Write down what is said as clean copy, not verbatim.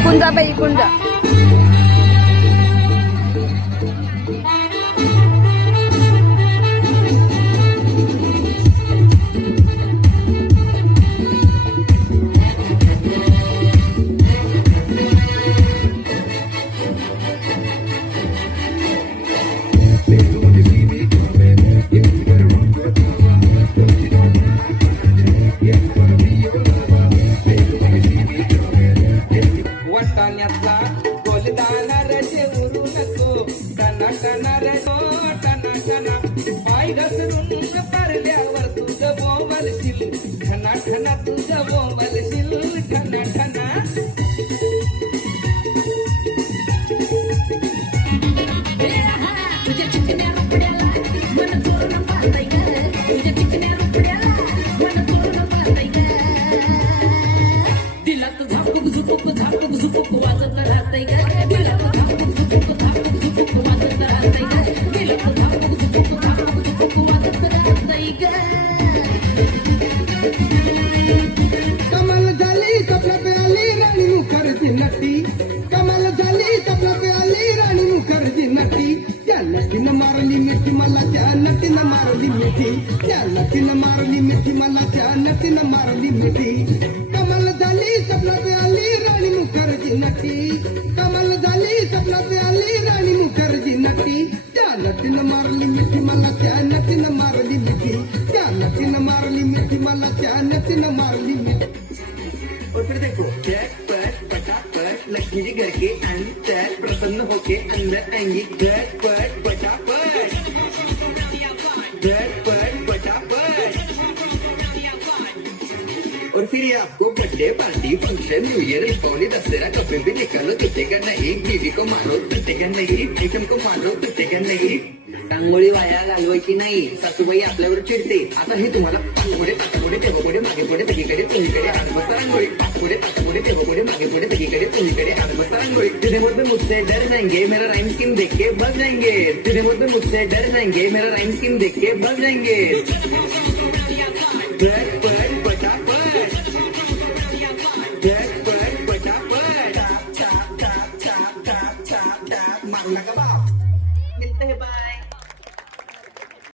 इकून जा बाई, इकून जा. वाटाण्याचा गोलदाना रजे उरू नको टना टना रजो टना टना पाय घसरून पारल्यावर तुझं बोंबलशील ठना ठना तुझं बोंबलशील ठना ठना तुझ्या चिकन्या रुपड्याला मन चोरून पाहताय ग तुझ्या चिकन्या रुपड्याला मन चोरून पाहताय ग दिलात झापूक झुपूक वाजत राहतय ग दिलात झापूक झुपूक वाजत राहतय ग दिलात झापूक झुपूक वाजत राहतय ग कमाल झाली कपला पे आली राणी मुखर्जी नटी कमाल झाली कपला पे आली राणी मुखर्जी नटी त्या नटीनं मारली मिठी मला त्या नटीनं मारली मिठी त्या नटीनं मारली मिठी मला त्या नटीनं मारली मिठी कमाल झाली कपला पे आली राणी मुखर्जी नटी कमाल झाली कपला पे आली राणी मुखर्जी नटी त्या नटीनं मारली मिठी मला त्या नटीनं मारली मिठी त्या नटीनं मारली मिठी मला त्या नटीनं मारली मिठी. और फिर देखो झटपट पटापट लक्ष्मी जी घर के अंदर प्रसन्न होके अंदर आएंगी झटपट पटापट झटपट पटापट और फिर ये आपको birthday party function new year Deepawali Dussehra कभी भी निकालो टूटेगा नहीं बीवी को मारो टूटेगा नहीं बेगम को मारो टूटेगा नहीं रांगोळी वाया घालवायची नाही सासूबाई आपल्यावर चिडते आता हे तुम्हाला पाठपुढे पाठपुढे तेव्हापुढे मागे पुढे सगळीकडे चोहीकडे आडबस्ता रांगोळी पाठपुढे पाठपुढे तेव्हापुढे मागे पुढे सगळीकडे चोहीकडे आडबस्ता रांगोळी तुझे मुझे मुझसे डर जाएंगे मेरा राइम स्कीम देख के भाग जाएंगे तुझे मुझे मुझसे डर जाएंगे मेरा राइम स्कीम देख के भाग जाएंगे झटपट पटापट झटपट